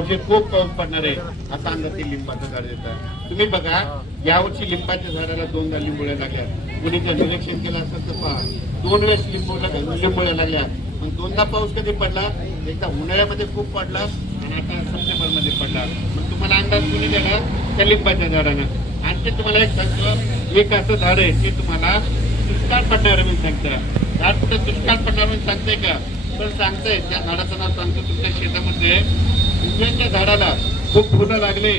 खूप पाऊस पडणार आहे असा अंदाज ते लिंबाचं झाड देतात तुम्ही बघा यावर्षी लिंबाच्या झाडाला दोनदा लिंबोळ्या लागल्या. कुणी जर निरीक्षण केलं असतं तर पहा दोन वेळेस लिंबोळ्या लिंबोळ्या लागल्या. पण दोनदा पाऊस कधी पडला? एकदा उन्हाळ्यामध्ये खूप पडला आणि आता सप्टेंबरमध्ये पडला. मग तुम्हाला अंदाज कुणी देणार? त्या लिंबाच्या झाडानं. आणखी तुम्हाला एक सांगतो एक असं झाड आहे ते तुम्हाला दुष्काळ पडणार मी सांगतं. झाड कुठं दुष्काळ पडणार म्हणून सांगताय का? तर सांगतंय त्या झाडाचं नाव सांगतो तुमच्या शेतामध्ये. बिब्याच्या झाडाला खूप फुलं लागले.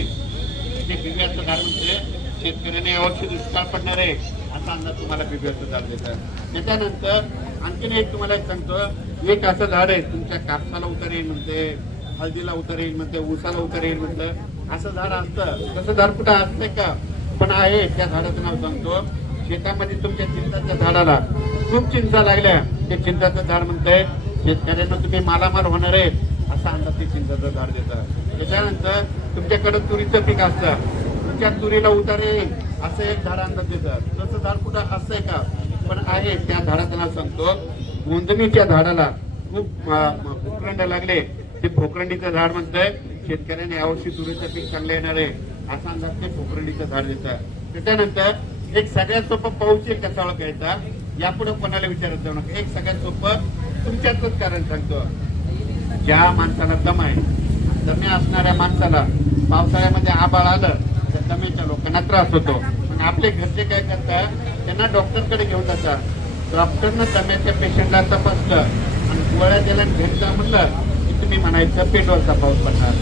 ते बिब्याचं झाड म्हणजे शेतकऱ्याने यावर्षी दुष्काळ पडणार आहे. असा अंदाज तुम्हाला बिब्याचं झाड देतात त्याच्यानंतर आणखीन एक तुम्हाला एक सांगतो. एक असं झाड आहे तुमच्या कापसाला उतर येईल म्हणते हळदीला उतर येईल म्हणते ऊसाला उतर येईल म्हणतं. असं झाड असतं. तसं झाड कुठं असतंय का? पण आहे त्या झाडाचं नाव सांगतो. शेतामध्ये तुमच्या चिंताच्या झाडाला खूप चिंता लागल्या. ते चिंताचं झाड म्हणतंय शेतकऱ्यांना तुम्ही मालामाल होणार आहे. असा अंदाज ते झाड देतात. त्याच्यानंतर तुमच्याकडे तुरीचं पीक असतं. तुमच्या तुरीला उतारे असं एक झाड अंदाज देतात. तसं झाड कुठं असतंय का? पण आहे त्या झाडाला सांगतो गोंधणीच्या झाडाला खूप भोकरंड लागले. ते भोकरंडीचं झाड म्हणतंय शेतकऱ्याने यावर्षी तुरीचं पीक चांगलं येणार आहे. असा अंदाज ते भोकरंडीचं झाड देतात. त्याच्यानंतर एक सगळ्यात सोपं पाऊस एक कसा ओळखायचा यापुढे कोणाला विचारत जाऊ नका एक सगळ्यात सोपं तुमच्यातच कारण सांगतो. ज्या माणसाला दम आहे दमे असणाऱ्या माणसाला पावसाळ्यामध्ये आबाळ आलं तर दमेच्या लोकांना त्रास होतो. पण आपले घरचे काय करतात त्यांना डॉक्टरकडे घेऊन जातात. डॉक्टरनं दम्याच्या पेशंटला तपासलं आणि गोळ्या दिल्या आणि म्हणलं की तुम्ही म्हणायचं पेटवरचा पाऊस पडणार.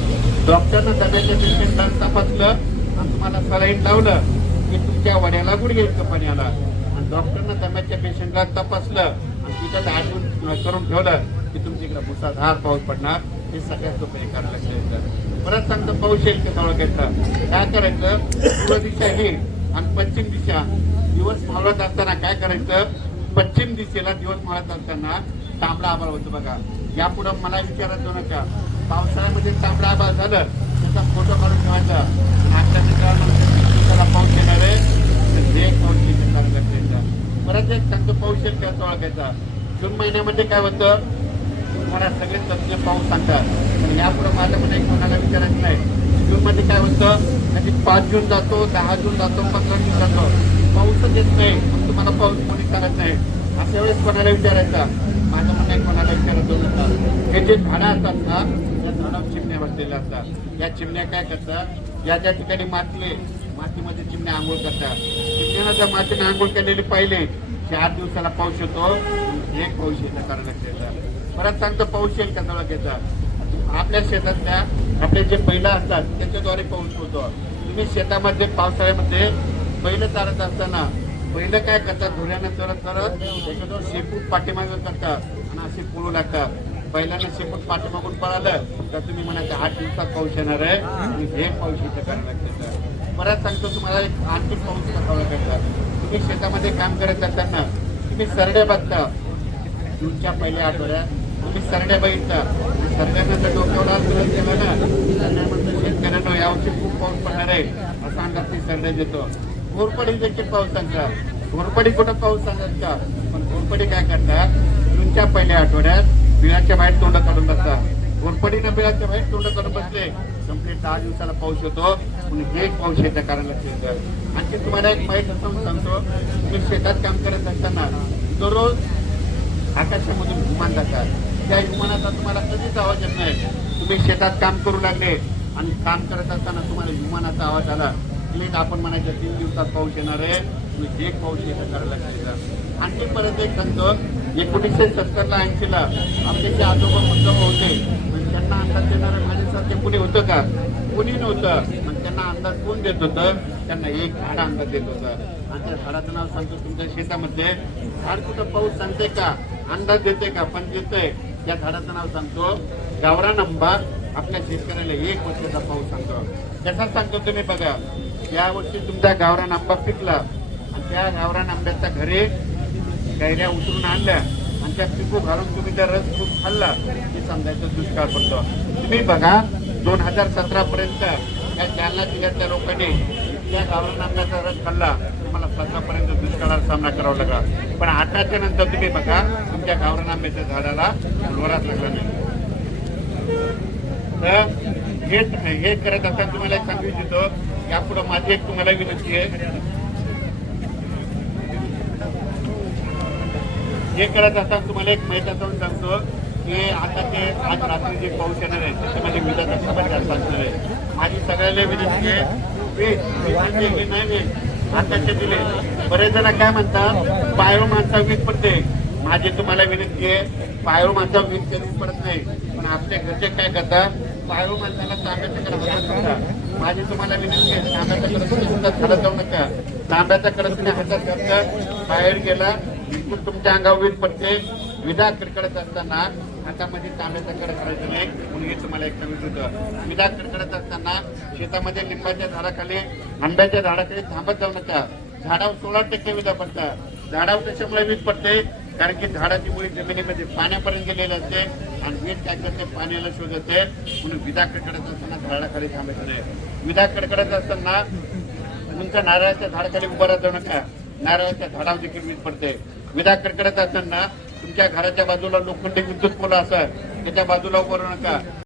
डॉक्टरनं दम्याच्या पेशंटला तपासलं आणि तुम्हाला सलाईन लावलं की तुमच्या वड्याला गुडघ्यायचं पाण्याला. आणि डॉक्टरनं दम्याच्या पेशंटला तपासलं आणि तिथं आठवून करून ठेवलं की तुमची मुसळधार पाऊस पडणार हे सगळ्यात सोपं हे कारण लक्षात परत सांगतो पाऊस येईल का ओळखायचं काय करायचं? पूर्व दिशा ही आणि पश्चिम दिशा. दिवस मावळत असताना काय करायचं? पश्चिम दिशेला दिवस मावळत असताना तांबडा आभाळ होतो बघा. यापुढं मला विचारत जाऊ नका पावसाळ्यामध्ये तांबडा आभाळ झालं त्याचा फोटो काढून ठेवायचा. आमच्या मित्रांना पाऊस येणार आहे. जे पाऊस येईल परत एक सांगतो पाऊस येईल का ओळखायचा जून महिन्यामध्ये काय होतं? मला सगळे तज्ञ पाऊस सांगतात. पण यापुढे माझ्या एक कोणाला विचारायचं नाही. जूनमध्ये काय होतं? कधी पाच जून जातो दहा जून जातो पंधरा जून जातो. पाऊसच येत नाही. मग तुम्हाला पाऊस कोणी करायचं नाही. अशा वेळेस कोणाला विचारायचा? माझं म्हणणं एक कोणाला विचारायचं जाऊ हे जे झाडं असतात ना त्या झाडावर चिमण्या बसलेल्या असतात. या चिमण्या काय करतात? या ज्या ठिकाणी माती आहे. मातीमध्ये चिमण्या आंघोळ करतात. चिमण्याला त्या मातीने आंघोळ केलेली पाहिले. चार दिवसाला पाऊस येतो. एक पाऊस येतं कारण परत सांगतो पाऊस येईल का तळा आपल्या शेतातल्या आपले जे बैल असतात त्याच्याद्वारे पाऊस होतो. तुम्ही शेतामध्ये पावसाळ्यामध्ये बैल चालत असताना बैल काय करतात? धुऱ्यानं चरत चरत त्याच्याजवळ शेपूट पाठीमागं करतात आणि असे पुळू लागतात. बैलांना शेपूट पाठीमागून पळालं तर तुम्ही म्हणायचं आठ दिवसात पाऊस येणार आहे आणि हे पाऊस इथं कारण लागतं. मला सांगतो तुम्हाला एक आणखी पाऊस दाखवला भेटला तुम्ही शेतामध्ये काम करत असताना तुम्ही सरडे बघता. जूनच्या पहिल्या आठवड्यात तुम्ही सरड्या बघितला. सरड्यांना जर डोक्यावर हात केला ना सरड्या शेतकऱ्यांना यावर्षी खूप पाऊस पडणार आहे असं अंदाज ती सरड्या देतो. घोरपडी देखील पाऊस सांगतात घोरपडी कुठं पाऊस सांगत? का पण घोरपडी काय करतात? जूनच्या पहिल्या आठवड्यात बिळाच्या बाहेर तोंड काढून जातात घोरपडीनं बिळाच्या बाहेर तोंड काढून बसले. संपले दहा दिवसाला पाऊस येतो पण हे पाऊस येत्या कारण लक्षात आणखी तुम्हाला एक माहीत असं सांगतो. तुम्ही शेतात काम करत असताना दररोज आकाशामधून विमान जातात. त्या विमानाचा तुम्हाला कधीच आवाज येत नाही. तुम्ही शेतात काम करू लागले आणि काम करत असताना तुम्हाला विमानाचा आवाज आला. प्लीज आपण म्हणायचं तीन दिवसात पाऊस येणार आहे. तुम्ही एक पाऊस येतं करायला लागेल आणखी परत एक सांगतो एकोणीसशे सत्तरला ऐंशीला आपले जे आजोबा मुद्दम होते पण त्यांना अंदाज देणारं माझ्यासारखे कुणी होतं का? कुणी नव्हतं. पण त्यांना अंदाज कोण देत होतं? त्यांना एक झाड अंदाज देत होतं. आणि त्या झाडाचं नाव सांगतो तुमच्या शेतामध्ये. झाड कुठं पाऊस सांगते का? अंदाज देते का? पण देतोय. त्या झाडाचं नाव सांगतो गावरा नंबर आपल्या शेतकऱ्याला एक वर्षाचा पाऊस सांगतो. त्याचा सांगतो तुम्ही बघा. या वर्षी तुमचा गावरान आंबा पिकला. आणि त्या गावरान आंब्याच्या घरी कैऱ्या उतरून आणल्या. आणि त्या पिकू घालून तुम्ही त्या रस खूप खाल्ला. हे समजायचं दुष्काळ पडतो. तुम्ही बघा दोन हजार सतरा पर्यंत या जालना जिल्ह्यातल्या लोकांनी इतक्या गावरान आंब्याचा रस खाल्ला. तुम्हाला सतरापर्यंत दुष्काळाचा सामना करावा लागला. पण आठाच्या नंतर तुम्ही बघा तुमच्या गावरान आंब्याच्या झाडाला लोरात लागला नाही. तर हे हे करत असताना तुम्हाला एक सांगू इच्छितो. यापुढे माझी एक तुम्हाला विनंती आहे. हे करत असताना तुम्हाला एक माहिती असं सांगतो की आता ते आज रात्री जे पाऊस येणार आहे त्याच्यामध्ये विधाचा समाचार सांगणार आहे. माझी सगळ्याला विनंती आहे वीज, म्हणजे नाही आताचे दिले. बरेच जण काय म्हणतात पायो माणसा वीज पडते. माझी तुम्हाला विनंती आहे पायो माणसा वीज कधीच पडत नाही. पण आपल्या घरचे काय करतात पायो माणसाला तांब्याच्या माझी तुम्हाला विनंती आहे तांब्याच्या तुम्ही जाऊ नका. तांब्याच्या कडे तुम्ही हातात घातलं बाहेर गेला इथून तुमच्या अंगावर वीज पडते. विधा कडकडत असताना हातामध्ये तांब्याचा कडक करायचं नाही. म्हणून हे तुम्हाला एक सांगत होतं विधा कडकडत असताना शेतामध्ये लिंबाच्या झाडाखाली आंब्याच्या झाडाखाली थांबत जाऊ नका. झाडावर सोळा टक्के विधा पडतात. झाडावर त्याच्यामुळे वीज पडते? कारण की झाडाची मुळी जमिनीमध्ये पाण्यापर्यंत गेलेली असते. आणि वीज काय करते पाण्याला शोधते. म्हणून विधा कडकडत असताना झाडाखाली थांबायचं. नाही विधा कडकडत असताना तुमच्या नारळाच्या झाडाखाली उभा राहतो नका. नारळाच्या झाडावर देखील वीज पडते. विधा कडकडत असताना तुमच्या घराच्या बाजूला लोखंडी विद्युत पोल असं त्याच्या बाजूला उभं राहू नका.